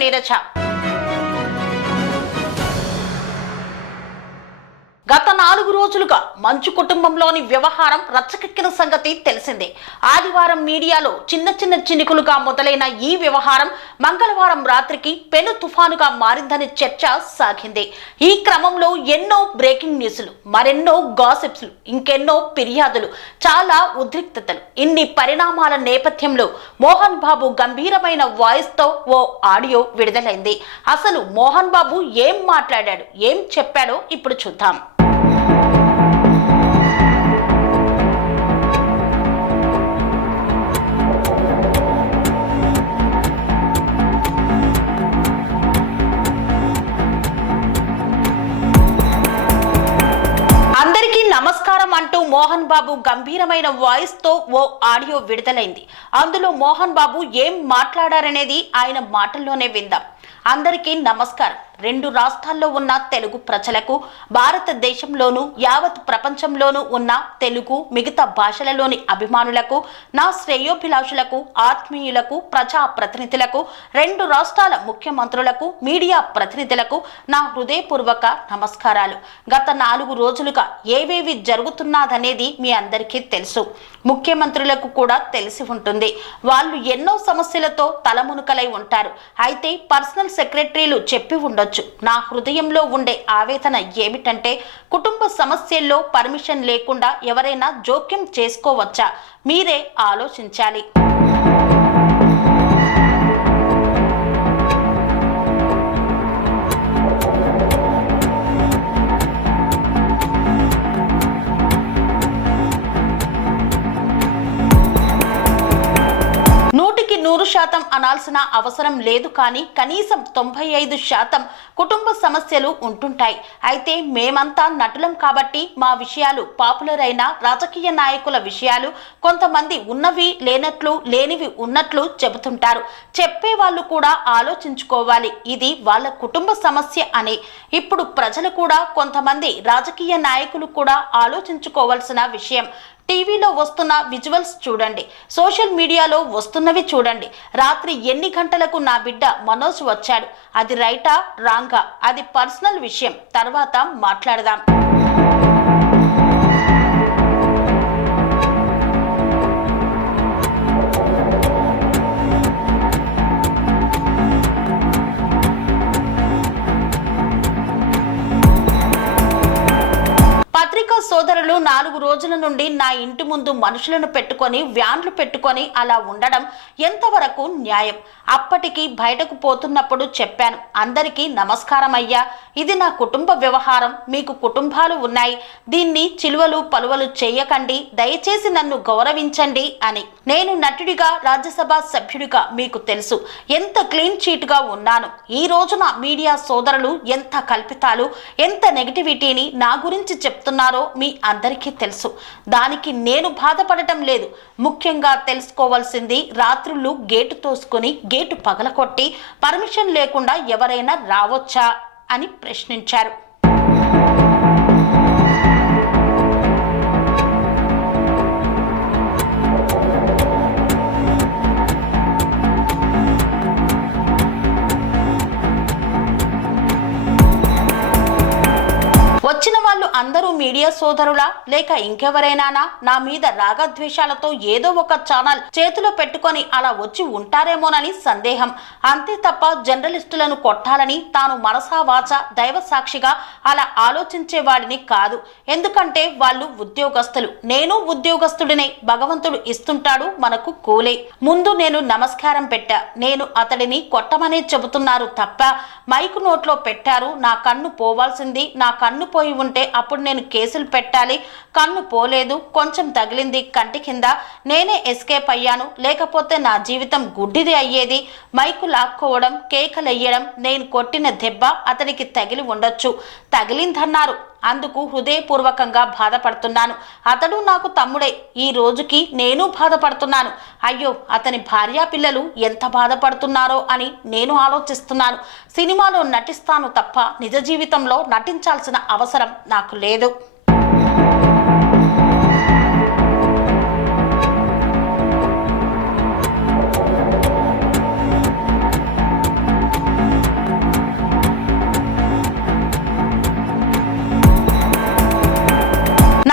నీరజ గత నాలుగు రోజులుగా మంచు కుటుంబంలోని వ్యవహారం రచ్చకెక్కిన సంగతి తెలిసిందే. ఆదివారం మీడియాలో చిన్న చిన్న చినుకులుగా మొదలైన ఈ వ్యవహారం మంగళవారం రాత్రికి పెను తుఫానుగా మారిందని చర్చ సాగింది. ఈ క్రమంలో ఎన్నో బ్రేకింగ్ న్యూస్లు మరెన్నో గాసిప్స్లు ఇంకెన్నో ఫిర్యాదులు చాలా ఉద్రిక్తతలు. ఇన్ని పరిణామాల నేపథ్యంలో మోహన్ బాబు గంభీరమైన వాయిస్తో ఓ ఆడియో విడుదలైంది. అసలు మోహన్ బాబు ఏం మాట్లాడాడు ఏం చెప్పాడో ఇప్పుడు చూద్దాం. బాబు గంభీరమైన వాయిస్తో ఓ ఆడియో విడుదలైంది. అందులో మోహన్ బాబు ఏం మాట్లాడారనేది ఆయన మాటల్లోనే విందాం. అందరికీ నమస్కారం. రెండు రాష్ట్రాల్లో ఉన్న తెలుగు ప్రజలకు భారతదేశంలోనూ యావత్ ప్రపంచంలోనూ ఉన్న తెలుగు మిగతా భాషలలోని అభిమానులకు నా శ్రేయోభిలాషులకు ఆత్మీయులకు ప్రజా ప్రతినిధులకు రెండు రాష్ట్రాల ముఖ్యమంత్రులకు మీడియా ప్రతినిధులకు నా హృదయపూర్వక నమస్కారాలు. గత నాలుగు రోజులుగా ఏవేవి జరుగుతున్నదనేది మీ అందరికీ తెలుసు. ముఖ్యమంత్రులకు కూడా తెలిసి ఉంటుంది. వాళ్ళు ఎన్నో సమస్యలతో తలమునుకలై ఉంటారు. అయితే పర్సనల్ సెక్రటరీలు చెప్పి ఉండొచ్చు. నా హృదయంలో ఉండే ఆవేదన ఏమిటంటే కుటుంబ సమస్యల్లో పర్మిషన్ లేకుండా ఎవరైనా జోక్యం చేసుకోవచ్చా? మీరే ఆలోచించాలి. శాతం అనాల్సిన అవసరం లేదు కానీ కనీసం తొంభై ఐదు శాతం కుటుంబ సమస్యలు ఉంటుంటాయి. అయితే మేమంతా నటులం కాబట్టి మా విషయాలు పాపులర్ అయిన రాజకీయ నాయకుల విషయాలు కొంతమంది ఉన్నవి లేనట్లు లేనివి ఉన్నట్లు చెబుతుంటారు. చెప్పే వాళ్ళు కూడా ఆలోచించుకోవాలి. ఇది వాళ్ళ కుటుంబ సమస్య అని. ఇప్పుడు ప్రజలు కూడా కొంతమంది రాజకీయ నాయకులు కూడా ఆలోచించుకోవాల్సిన విషయం. టీవీలో వస్తున్న విజువల్స్ చూడండి. సోషల్ మీడియాలో వస్తున్నవి చూడండి. రాత్రి ఎన్ని గంటలకు నా బిడ్డ మనోజ్ వచ్చాడు? అది రైటా? రాంగా? అది పర్సనల్ విషయం. తర్వాత మాట్లాడదాం. సోదరులు నాలుగు రోజుల నుండి నా ఇంటి ముందు మనుషులను పెట్టుకొని వ్యాన్లు పెట్టుకొని అలా ఉండడం ఎంతవరకు న్యాయం? అప్పటికి బయటకు పోతున్నప్పుడు చెప్పాను. అందరికీ నమస్కారం అయ్యా. ఇది నా కుటుంబ వ్యవహారం. మీకు కుటుంబాలు ఉన్నాయి. దీన్ని చిలువలు పలువలు చేయకండి. దయచేసి నన్ను గౌరవించండి అని. నేను నటుడిగా రాజ్యసభ సభ్యుడిగా మీకు తెలుసు. ఎంత క్లీన్ చీట్గా ఉన్నాను. ఈ రోజున మీడియా సోదరులు ఎంత కల్పితాలు ఎంత నెగిటివిటీని నా గురించి చెప్తున్నారో మీ అందరికీ తెలుసు. దానికి నేను బాధపడటం లేదు. ముఖ్యంగా తెలుసుకోవాల్సింది రాత్రులు గేటు తోసుకొని గేటు పగలకొట్టి పర్మిషన్ లేకుండా ఎవరైనా రావచ్చా అని ప్రశ్నించారు. మీడియా సోదరులా? లేక ఇంకెవరైనానా? నా మీద రాగద్వేషాలతో ఏదో ఒక ఛానల్ చేతిలో పెట్టుకొని అలా వచ్చి ఉంటారేమోనని సందేహం. అంతే తప్ప జర్నలిస్టులను కొట్టాలని తాను మనసా వాచ దైవ సాక్షిగా అలా ఆలోచించే వాడిని కాదు. ఎందుకంటే వాళ్ళు ఉద్యోగస్తులు. నేను ఉద్యోగస్తుడినే భగవంతుడు ఇస్తుంటాడు మనకు కూలే. ముందు నేను నమస్కారం పెట్టా. నేను అతడిని కొట్టమనే చెబుతున్నారు తప్ప మైకు నోట్లో పెట్టారు. నా కన్ను పోవాల్సింది నా కన్ను పోయి ఉంటే అప్పుడు నేను కేసులు పెట్టాలి. కన్ను పోలేదు. కొంచెం తగిలింది కంటి కింద. నేనే ఎస్కేప్ అయ్యాను. లేకపోతే నా జీవితం గుడ్డిది అయ్యేది. మైకు లాక్కోవడం కేకలెయ్యడం నేను కొట్టిన దెబ్బ అతనికి తగిలి ఉండొచ్చు. తగిలిందన్నారు. అందుకు హృదయపూర్వకంగా బాధపడుతున్నాను. అతడు నాకు తమ్ముడే. ఈ రోజుకి నేను బాధపడుతున్నాను. అయ్యో అతని భార్యా పిల్లలు ఎంత బాధపడుతున్నారో అని నేను ఆలోచిస్తున్నాను. సినిమాలో నటిస్తాను తప్ప నిజ జీవితంలో నటించాల్సిన అవసరం నాకు లేదు.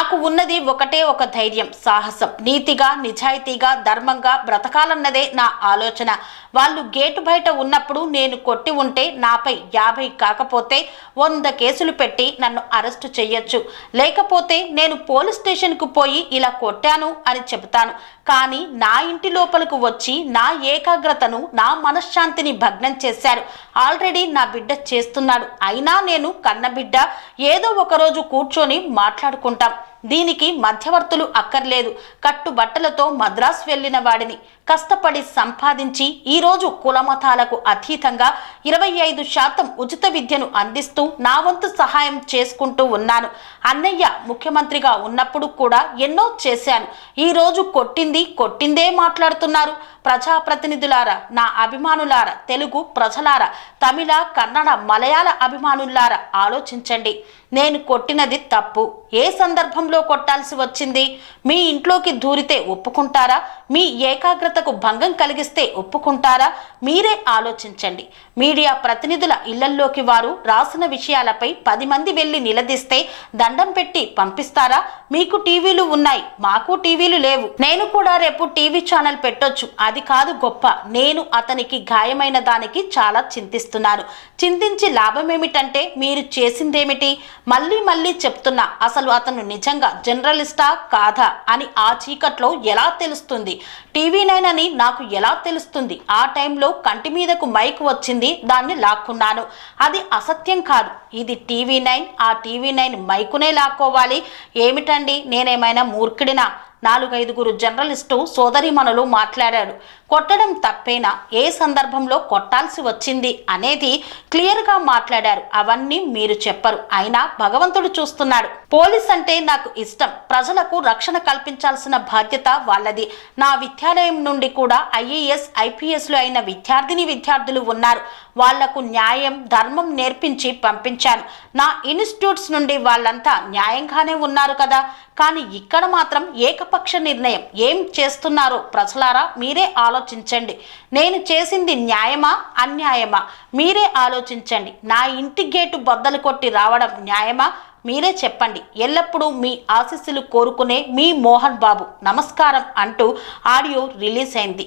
నాకు ఉన్నది ఒకటే ఒక ధైర్యం సాహసం. నీతిగా నిజాయితీగా ధర్మంగా బ్రతకాలన్నదే నా ఆలోచన. వాళ్ళు గేటు బయట ఉన్నప్పుడు నేను కొట్టి ఉంటే నాపై యాభై కాకపోతే వంద కేసులు పెట్టి నన్ను అరెస్టు చెయ్యొచ్చు. లేకపోతే నేను పోలీస్ స్టేషన్కు పోయి ఇలా కొట్టాను అని చెబుతాను. కానీ నా ఇంటి లోపలకు వచ్చి నా ఏకాగ్రతను నా మనశ్శాంతిని భగ్నం చేశారు. ఆల్రెడీ నా బిడ్డ చేస్తున్నాడు. అయినా నేను కన్నబిడ్డ. ఏదో ఒకరోజు కూర్చొని మాట్లాడుకుంటాం. దీనికి మధ్యవర్తులు అక్కర్లేదు. కట్టుబట్టలతో మద్రాసు వెళ్ళిన వాడిని కష్టపడి సంపాదించి ఈరోజు కులమతాలకు అతీతంగా ఇరవై ఐదు శాతం ఉచిత విద్యను అందిస్తూ నా వంతు సహాయం చేసుకుంటూ ఉన్నాను. అన్నయ్య ముఖ్యమంత్రిగా ఉన్నప్పుడు కూడా ఎన్నో చేశాను. ఈరోజు కొట్టింది కొట్టిందే మాట్లాడుతున్నారు. ప్రజాప్రతినిధులారా నా అభిమానులారా తెలుగు ప్రజలారా తమిళ కన్నడ మలయాళ అభిమానులారా ఆలోచించండి. నేను కొట్టినది తప్పు. ఏ సందర్భంలో కొట్టాల్సి వచ్చింది? మీ ఇంట్లోకి దూరితే ఒప్పుకుంటారా? మీ ఏకాగ్రతకు భంగం కలిగిస్తే ఒప్పుకుంటారా? మీరే ఆలోచించండి. మీడియా ప్రతినిధుల ఇళ్ళల్లోకి వారు రాసిన విషయాలపై పది మంది వెళ్ళి నిలదీస్తే దండం పెట్టి పంపిస్తారా? మీకు టీవీలు ఉన్నాయి. మాకు టీవీలు లేవు. నేను కూడా రేపు టీవీ ఛానల్ పెట్టొచ్చు. అది కాదు గొప్ప. నేను అతనికి గాయమైన దానికి చాలా చింతిస్తున్నాను. చింతించి లాభం ఏమిటంటే మీరు చేసిందేమిటి? మళ్ళీ మళ్ళీ చెప్తున్నా అసలు అతను నిజంగా జర్నలిస్టా కాదా అని ఆ చీకట్లో ఎలా తెలుస్తుంది? టీవీ నైన్ అని నాకు ఎలా తెలుస్తుంది? ఆ టైంలో కంటి మీదకు మైక్ వచ్చింది దాన్ని లాక్కున్నాను. అది అసత్యం కాదు. ఇది టీవీ నైన్. ఆ టీవీ నైన్ మైకునే లాక్కోవాలి. ఏమిటండి? నేనేమైనా మూర్ఖుడినా? నాలుగైదుగురు జర్నలిస్టు సోదరిమణులు మాట్లాడారు. కొట్టడం తప్పేనా? ఏ సందర్భంలో కొట్టాల్సి వచ్చింది? అనేది క్లియర్గా మాట్లాడారు. అవన్నీ మీరు చెప్పరు. అయినా భగవంతుడు చూస్తున్నాడు. పోలీస్ అంటే నాకు ఇష్టం. ప్రజలకు రక్షణ కల్పించాల్సిన బాధ్యత వాళ్ళది. నా విద్యాలయం నుండి కూడా ఐఏఎస్ ఐపీఎస్లు అయిన విద్యార్థిని విద్యార్థులు ఉన్నారు. వాళ్ళకు న్యాయం ధర్మం నేర్పించి పంపించాను. నా ఇన్స్టిట్యూట్స్ నుండి వాళ్ళంతా న్యాయంగానే ఉన్నారు కదా. కానీ ఇక్కడ మాత్రం ఏకపక్ష నిర్ణయం ఏం చేస్తున్నారో? ప్రజలారా మీరే ఆలోచించండి. నేను చేసింది న్యాయమా అన్యాయమా? మీరే ఆలోచించండి. నా ఇంటి గేటు బద్దలు కొట్టి రావడం న్యాయమా? మీరే చెప్పండి. ఎల్లప్పుడూ మీ ఆశీస్సులు కోరుకునే మీ మోహన్ బాబు. నమస్కారం అంటూ ఆడియో రిలీజ్ అయింది.